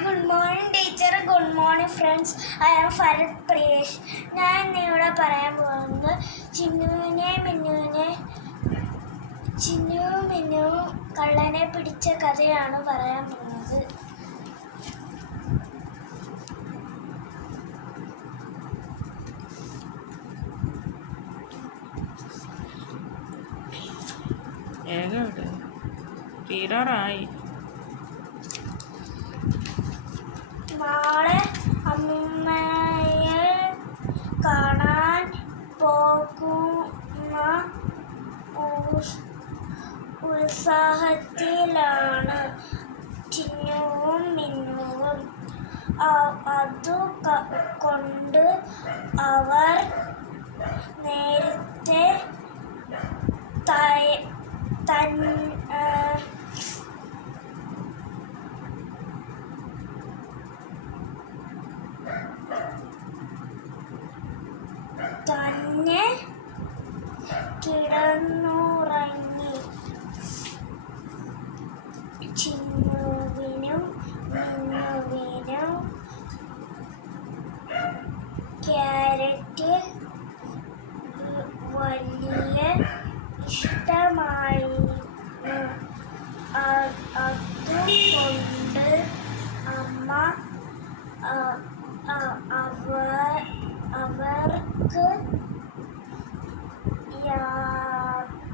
Good morning teacher, good morning friends. I am Farid Priyesh. ഞാൻ ഇന്നിവിടെ പറയാൻ പോകുന്നത് ചിന്നുവും മിന്നുവും കള്ളനെ പിടിച്ച കഥയാണ് പറയാൻ പോകുന്നത്. തീരാറായി. നാളെ അമ്മയെ കാണാൻ പോകുന്ന ഉത്സാഹത്തിലാണ് ചിന്നുവും മിന്നുവും. അതുകൊണ്ട് അവർ നേരത്തെ തന്നെ കിടന്നുറങ്ങി. ചിന്നുവിനും മിന്നുവിനും ക്യാരറ്റ് വലിയ ഇഷ്ടമായിരുന്നു. അതുകൊണ്ട് അമ്മ അവർക്ക് യാത്രയ്ക്ക്